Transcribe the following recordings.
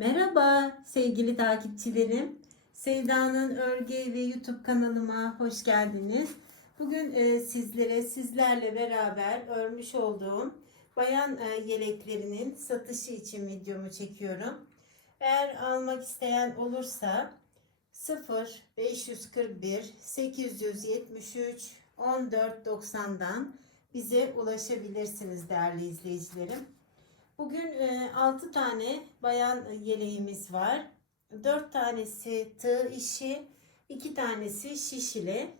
Merhaba sevgili takipçilerim. Sevda'nın Örgü ve YouTube kanalıma hoş geldiniz. Bugün e, sizlere sizlerle beraber örmüş olduğum bayan e, yeleklerinin satışı için videomu çekiyorum. Eğer almak isteyen olursa 0 541 873 1490'dan bize ulaşabilirsiniz değerli izleyicilerim. Bugün 6 tane bayan yeleğimiz var. 4 tanesi tığ işi, 2 tanesi şişili.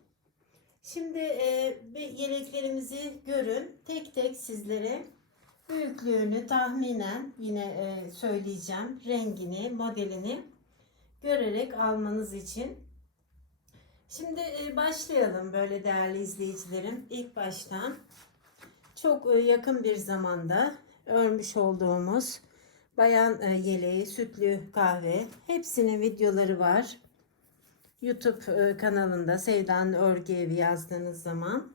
Şimdi e, yeleklerimizi görün. Tek tek sizlere büyüklüğünü tahminen yine e, söyleyeceğim. Rengini, modelini görerek almanız için. Şimdi e, başlayalım böyle değerli izleyicilerim. İlk baştan çok e, yakın bir zamanda örmüş olduğumuz bayan e, yeleği, sütlü kahve hepsinin videoları var. YouTube e, kanalında Sevda'nın Örgü Evi yazdığınız zaman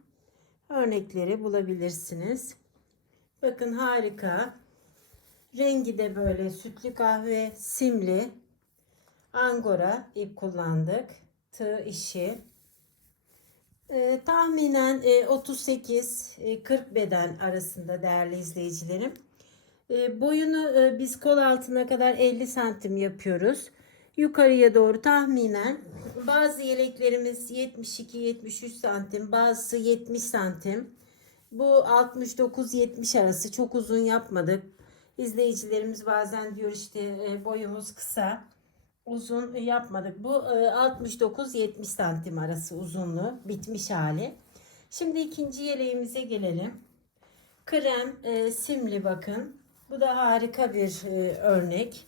örnekleri bulabilirsiniz. Bakın harika. Rengi de böyle sütlü kahve, simli. Angora ip kullandık. Tığ işi. Ee, tahminen e, 38-40 beden arasında değerli izleyicilerim. E, boyunu e, biz kol altına kadar 50 santim yapıyoruz. Yukarıya doğru tahminen bazı yeleklerimiz 72-73 santim, bazısı 70 santim. Bu 69-70 arası çok uzun yapmadık. İzleyicilerimiz bazen diyor işte e, boyumuz kısa uzun yapmadık. Bu 69-70 santim arası uzunluğu bitmiş hali. Şimdi ikinci yeleğimize gelelim. Krem e, simli bakın. Bu da harika bir e, örnek.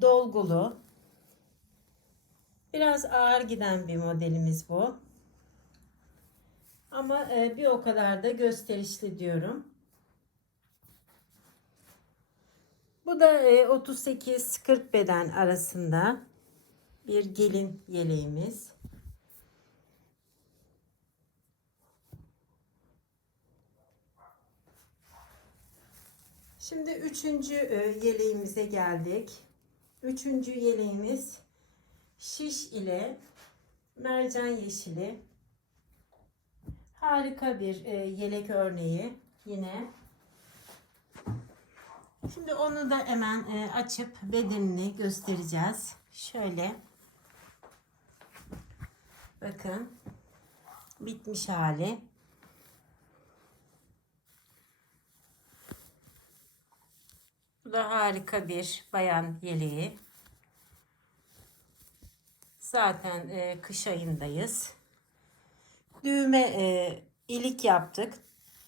Dolgulu. Biraz ağır giden bir modelimiz bu. Ama e, bir o kadar da gösterişli diyorum. Bu da 38-40 beden arasında bir gelin yeleğimiz. Şimdi üçüncü e, yeleğimize geldik. Üçüncü yeleğimiz şiş ile mercan yeşili. Harika bir e, yelek örneği yine. Şimdi onu da hemen e, açıp bedenini göstereceğiz. Şöyle. Bakın. Bitmiş hali. Bu da harika bir bayan yeleği. Zaten e, kış ayındayız. Düğme e, ilik yaptık.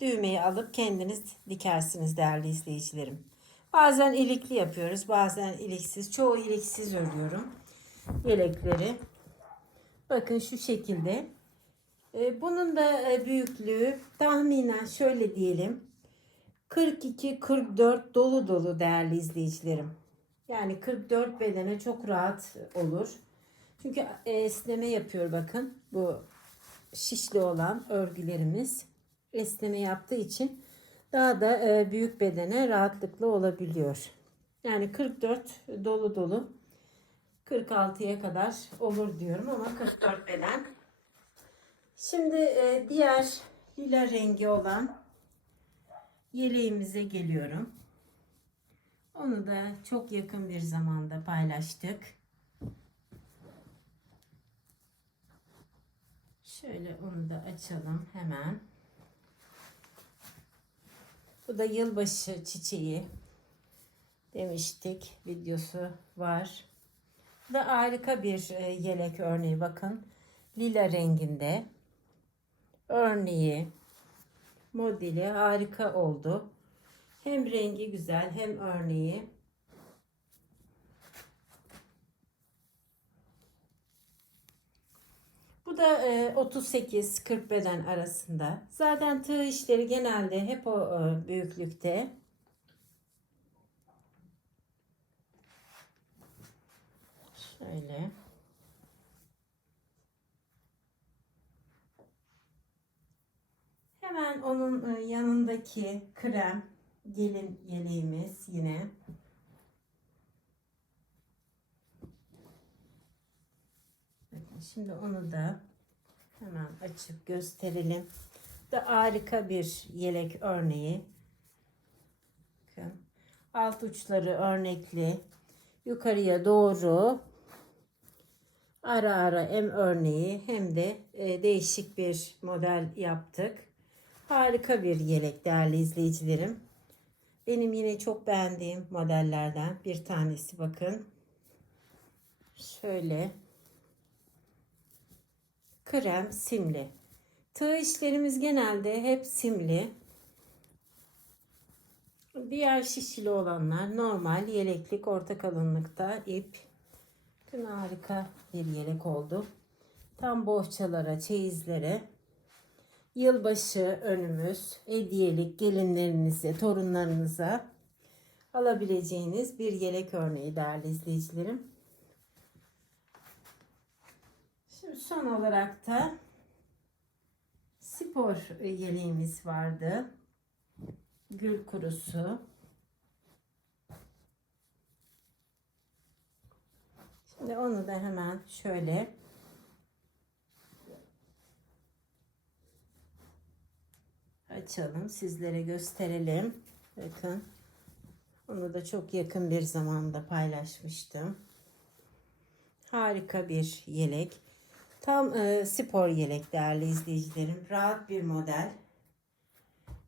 Düğmeyi alıp kendiniz dikersiniz değerli izleyicilerim. Bazen ilikli yapıyoruz, bazen iliksiz. Çoğu iliksiz örüyorum yelekleri. Bakın şu şekilde. E, bunun da e, büyüklüğü tahminen şöyle diyelim. 42-44 dolu dolu değerli izleyicilerim. Yani 44 bedene çok rahat olur. Çünkü e, esneme yapıyor bakın. Bu şişli olan örgülerimiz esneme yaptığı için daha da e, büyük bedene rahatlıkla olabiliyor. Yani 44 dolu dolu 46'ya kadar olur diyorum ama 44 beden. Şimdi e, diğer lila rengi olan yeleğimize geliyorum. Onu da çok yakın bir zamanda paylaştık. Şöyle onu da açalım hemen. Bu da yılbaşı çiçeği demiştik. Videosu var. Bu da harika bir e, yelek örneği bakın. Lila renginde. Örneği, modeli harika oldu. Hem rengi güzel hem örneği. da e, 38-40 beden arasında. Zaten tığ işleri genelde hep o e, büyüklükte. Şöyle. Hemen onun e, yanındaki krem gelin yeleğimiz yine. Şimdi onu da hemen açıp gösterelim. Da harika bir yelek örneği. Bakın. Alt uçları örnekli. Yukarıya doğru ara ara hem örneği hem de e, değişik bir model yaptık. Harika bir yelek değerli izleyicilerim. Benim yine çok beğendiğim modellerden bir tanesi bakın. Şöyle krem simli. Tığ işlerimiz genelde hep simli. Diğer şişili olanlar normal yeleklik orta kalınlıkta ip. Bakın harika bir yelek oldu. Tam bohçalara, çeyizlere. Yılbaşı önümüz, hediyelik gelinlerinize, torunlarınıza alabileceğiniz bir yelek örneği değerli izleyicilerim. Şimdi son olarak da spor yeleğimiz vardı. Gül kurusu. Şimdi onu da hemen şöyle açalım. Sizlere gösterelim. Bakın. Onu da çok yakın bir zamanda paylaşmıştım. Harika bir yelek. Tam e, spor yelek değerli izleyicilerim. Rahat bir model.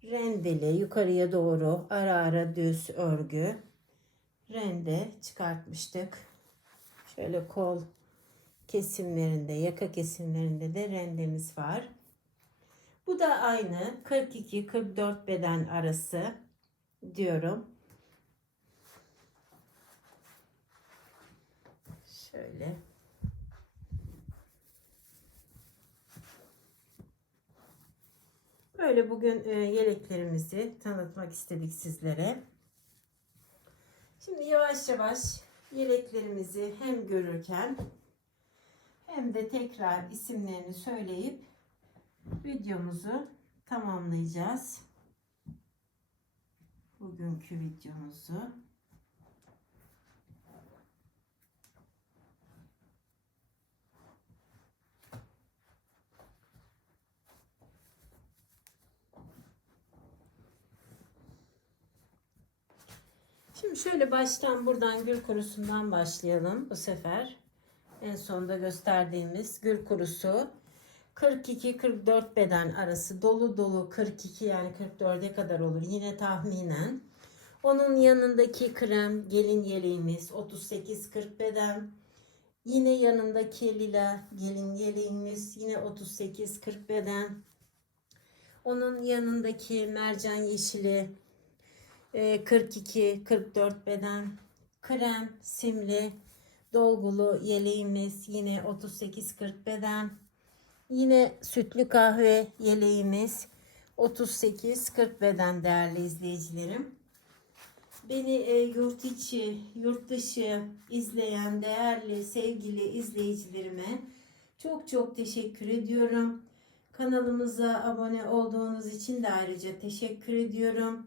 Rendeli yukarıya doğru ara ara düz örgü. Rende çıkartmıştık. Şöyle kol kesimlerinde, yaka kesimlerinde de rendemiz var. Bu da aynı 42-44 beden arası diyorum. Şöyle. Böyle bugün e, yeleklerimizi tanıtmak istedik sizlere. Şimdi yavaş yavaş yeleklerimizi hem görürken hem de tekrar isimlerini söyleyip videomuzu tamamlayacağız. Bugünkü videomuzu. Şimdi şöyle baştan buradan gül kurusundan başlayalım bu sefer. En sonda gösterdiğimiz gül kurusu 42-44 beden arası dolu dolu 42 yani 44'e kadar olur yine tahminen. Onun yanındaki krem gelin yeleğimiz 38-40 beden. Yine yanındaki lila gelin yeleğimiz yine 38-40 beden. Onun yanındaki mercan yeşili 42-44 beden. Krem simli dolgulu yeleğimiz yine 38-40 beden. Yine sütlü kahve yeleğimiz 38-40 beden değerli izleyicilerim. Beni e, yurt içi, yurt dışı izleyen değerli sevgili izleyicilerime çok çok teşekkür ediyorum. Kanalımıza abone olduğunuz için de ayrıca teşekkür ediyorum.